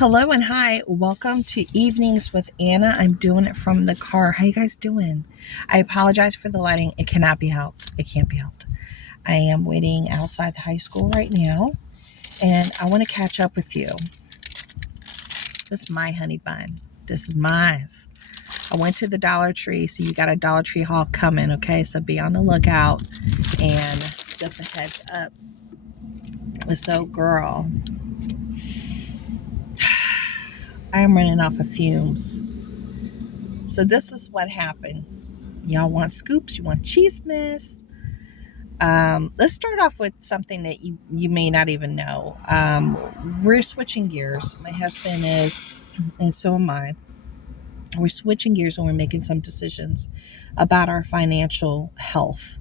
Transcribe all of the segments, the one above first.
Hello and hi. Welcome to Evenings with Anna. I'm doing it from the car. How you guys doing? I apologize for the lighting. It cannot be helped. It can't be helped. I am waiting outside the high school right now, and I want to catch up with you. This is my honey bun. This is mine. I went to the Dollar Tree, so you got a Dollar Tree haul coming, okay? So be on the lookout. And just a heads up. So, girl, I am running off of fumes. So this is what happened. Y'all want scoops? You want chismes? Let's start off with something that you may not even know. We're switching gears. My husband is, and so am I. We're switching gears and we're making some decisions about our financial health.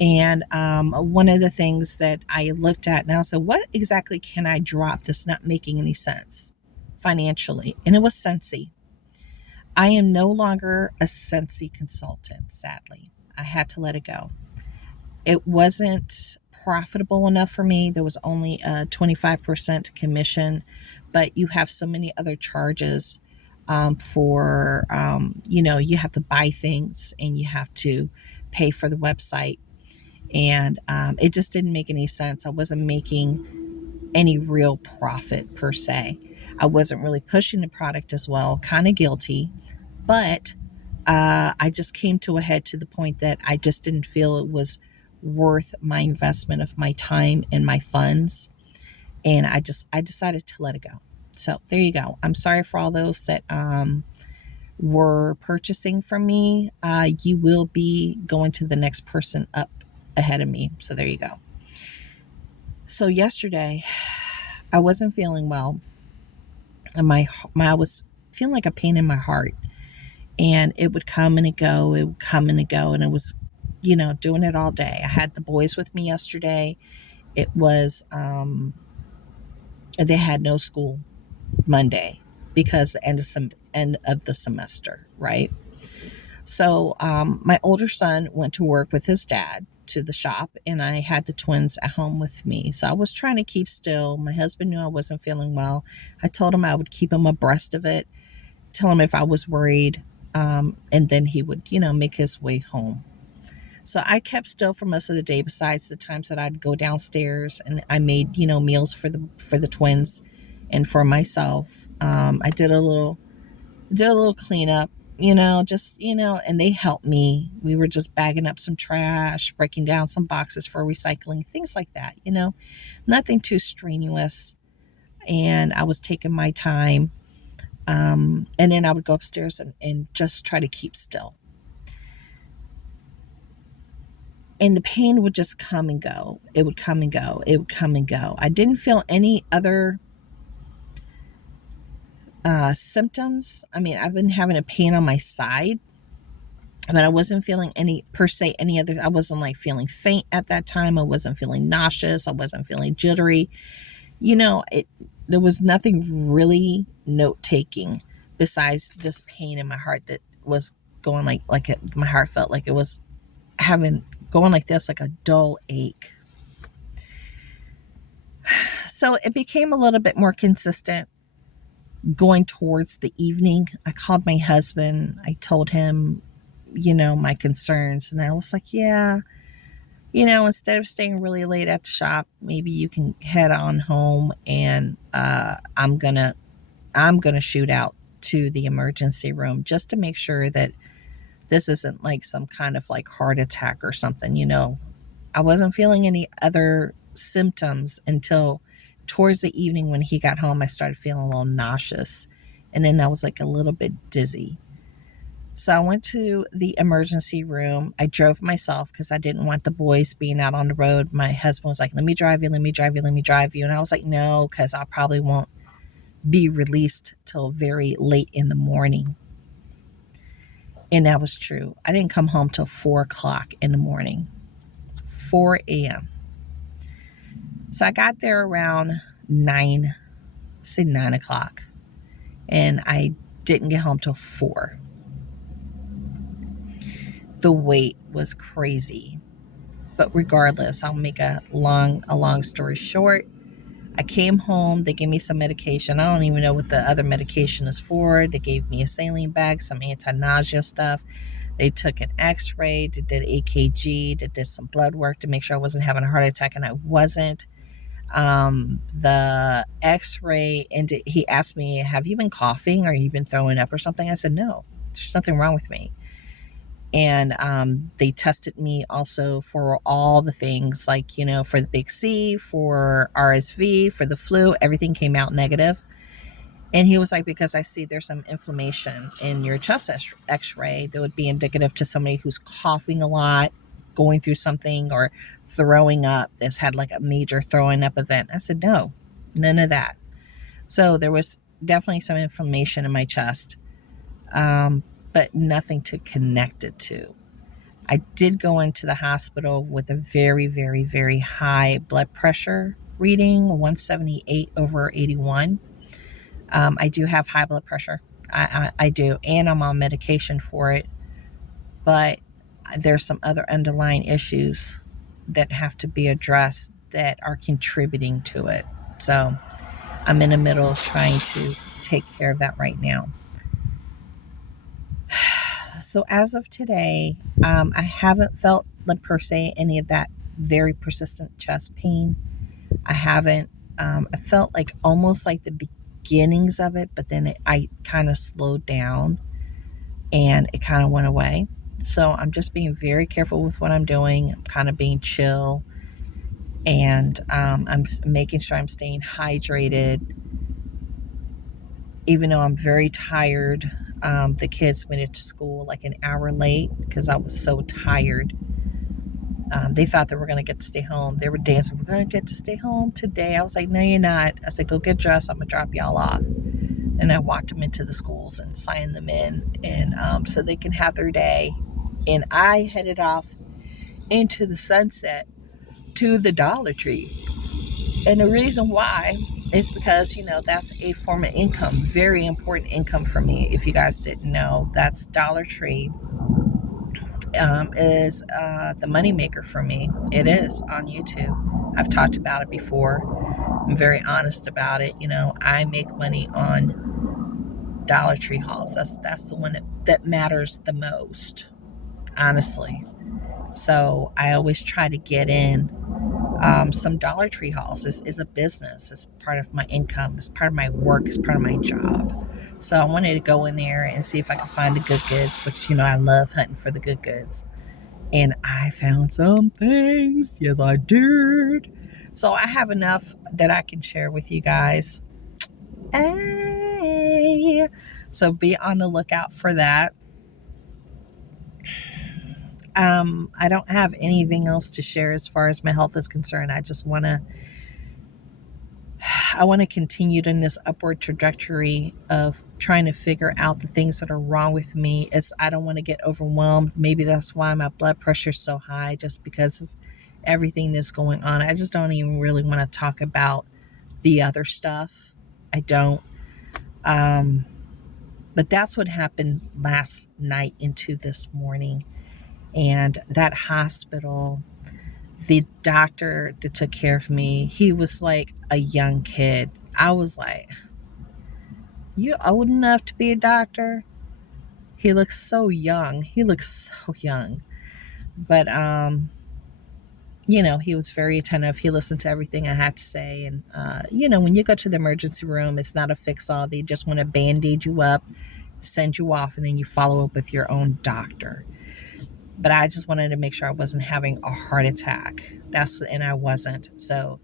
And one of the things that I looked at now, so what exactly can I drop that's not making any sense financially? And it was Sensi. I am no longer a Sensi consultant, sadly. I had to let it go. It wasn't profitable enough for me. There was only a 25% commission, but you have so many other charges you have to buy things and you have to pay for the website. And it just didn't make any sense. I wasn't making any real profit per se. I wasn't really pushing the product as well, kind of guilty, but I just came to a head to the point that I just didn't feel it was worth my investment of my time and my funds. And I decided to let it go. So there you go. I'm sorry for all those that were purchasing from me. You will be going to the next person up ahead of me. So there you go. So yesterday I wasn't feeling well, and I was feeling like a pain in my heart, and it would come and go. It would come and go, and it was, doing it all day. I had the boys with me yesterday. It was they had no school Monday because the end of the semester, right? So my older son went to work with his dad to the shop, and I had the twins at home with me. So I was trying to keep still. My husband knew I wasn't feeling well. I told him I would keep him abreast of it, tell him if I was worried, and then he would, make his way home. So I kept still for most of the day, besides the times that I'd go downstairs and I made, meals for the twins and for myself. I did a little cleanup, and they helped me. We were just bagging up some trash, breaking down some boxes for recycling, things like that, nothing too strenuous. And I was taking my time. And then I would go upstairs and just try to keep still. And the pain would just come and go. It would come and go. It would come and go. I didn't feel any other symptoms. I mean, I've been having a pain on my side, but I wasn't feeling any other. I wasn't like feeling faint at that time. I wasn't feeling nauseous. I wasn't feeling jittery. There was nothing really note taking besides this pain in my heart that was going my heart felt like it was going like this, like a dull ache. So it became a little bit more consistent going towards the evening. I called my husband. I told him, my concerns. And I was like, yeah, instead of staying really late at the shop, maybe you can head on home, and I'm gonna shoot out to the emergency room just to make sure that this isn't like some kind of like heart attack or something. I wasn't feeling any other symptoms until towards the evening. When he got home, I started feeling a little nauseous, and then I was like a little bit dizzy. So I went to the emergency room. I drove myself because I didn't want the boys being out on the road. My husband was like, let me drive you. And I was like, no, because I probably won't be released till very late in the morning. And that was true. I didn't come home till 4 o'clock in the morning, 4 a.m. So I got there around 9 o'clock, and I didn't get home till 4. The wait was crazy, but regardless, I'll make a long story short. I came home. They gave me some medication. I don't even know what the other medication is for. They gave me a saline bag, some anti-nausea stuff. They took an x-ray, they did EKG, they did some blood work to make sure I wasn't having a heart attack, and I wasn't. The x-ray, and he asked me, have you been coughing or you been throwing up or something? I said, no, there's nothing wrong with me. And they tested me also for all the things, like, for the big C, for RSV, for the flu. Everything came out negative. And he was like, because I see there's some inflammation in your chest x-ray that would be indicative to somebody who's coughing a lot, going through something, or throwing up, that's had like a major throwing up event. I said, no, none of that. So there was definitely some inflammation in my chest, but nothing to connect it to. I did go into the hospital with a very, very, very high blood pressure reading, 178 over 81. I do have high blood pressure. I do, and I'm on medication for it. But there's some other underlying issues that have to be addressed that are contributing to it. So I'm in the middle of trying to take care of that right now. So as of today, I haven't felt, like, per se, any of that very persistent chest pain. I haven't. I felt like almost like the beginnings of it, but then I kind of slowed down and it kind of went away. So I'm just being very careful with what I'm doing. I'm kind of being chill, and I'm making sure I'm staying hydrated. Even though I'm very tired, the kids made it to school like an hour late because I was so tired. They thought they were going to get to stay home. They were dancing, we're going to get to stay home today. I was like, no, you're not. I said, go get dressed. I'm going to drop y'all off. And I walked them into the schools and signed them in, and so they can have their day. And I headed off into the sunset to the Dollar Tree. And the reason why is because, that's a form of income, very important income for me. If you guys didn't know, that's Dollar Tree is the moneymaker for me. It is on YouTube. I've talked about it before. I'm very honest about it. I make money on Dollar Tree hauls. That's the one that matters the most, honestly. So I always try to get in some Dollar Tree hauls. Is a business. It's part of my income. It's part of my work. It's part of my job. So I wanted to go in there and see if I could find the good goods, which, I love hunting for the good goods. And I found some things. Yes, I did. So I have enough that I can share with you guys. Hey. So be on the lookout for that. I don't have anything else to share as far as my health is concerned. I want to continue in this upward trajectory of trying to figure out the things that are wrong with me. I don't want to get overwhelmed. Maybe that's why my blood pressure is so high, just because of everything that's going on. I just don't even really want to talk about the other stuff. I don't. But that's what happened last night into this morning. And that hospital, the doctor that took care of me, he was like a young kid. I was like, you old enough to be a doctor? He looks so young. But, he was very attentive. He listened to everything I had to say. And, when you go to the emergency room, it's not a fix-all. They just want to band-aid you up, send you off, and then you follow up with your own doctor. But I just wanted to make sure I wasn't having a heart attack. And I wasn't. So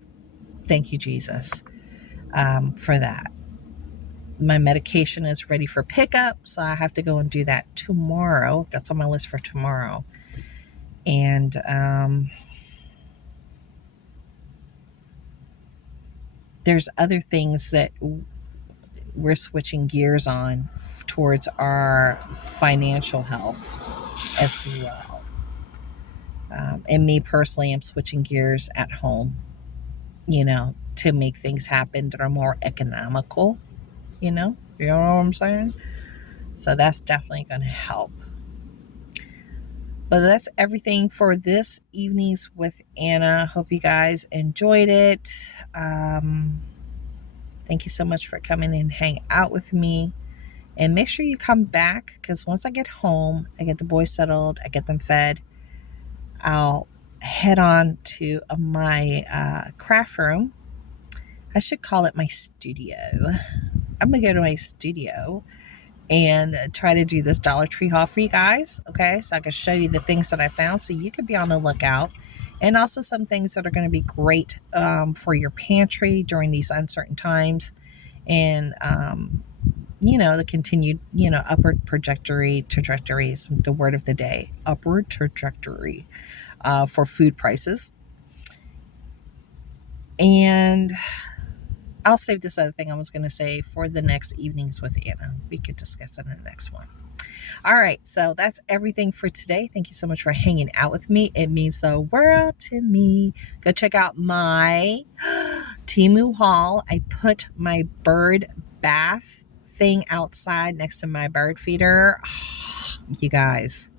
thank you, Jesus, for that. My medication is ready for pickup, so I have to go and do that tomorrow. That's on my list for tomorrow. And there's other things that we're switching gears on towards our financial health as well. And me personally, I'm switching gears at home, to make things happen that are more economical, you know what I'm saying? So that's definitely going to help. But that's everything for this evening's with Anna. Hope you guys enjoyed it. Thank you so much for coming and hang out with me. And make sure you come back, because once I get home, I get the boys settled, I get them fed, I'll head on to my craft room. I should call it my studio. I'm going to go to my studio and try to do this Dollar Tree haul for you guys. Okay, so I can show you the things that I found so you can be on the lookout. And also some things that are going to be great for your pantry during these uncertain times. And, the continued, upward trajectory is the word of the day. Upward trajectory for food prices. And I'll save this other thing I was going to say for the next evenings with Anna. We could discuss it in the next one. All right, so that's everything for today. Thank you so much for hanging out with me. It means the world to me. Go check out my Temu haul. I put my bird bath thing outside next to my bird feeder. You guys,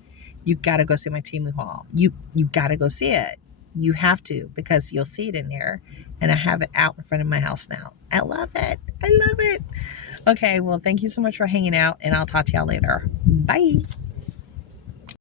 you got to go see my Temu haul. You got to go see it. You have to, because you'll see it in there. And I have it out in front of my house now. I love it. I love it. Okay, well, thank you so much for hanging out, and I'll talk to y'all later. Bye.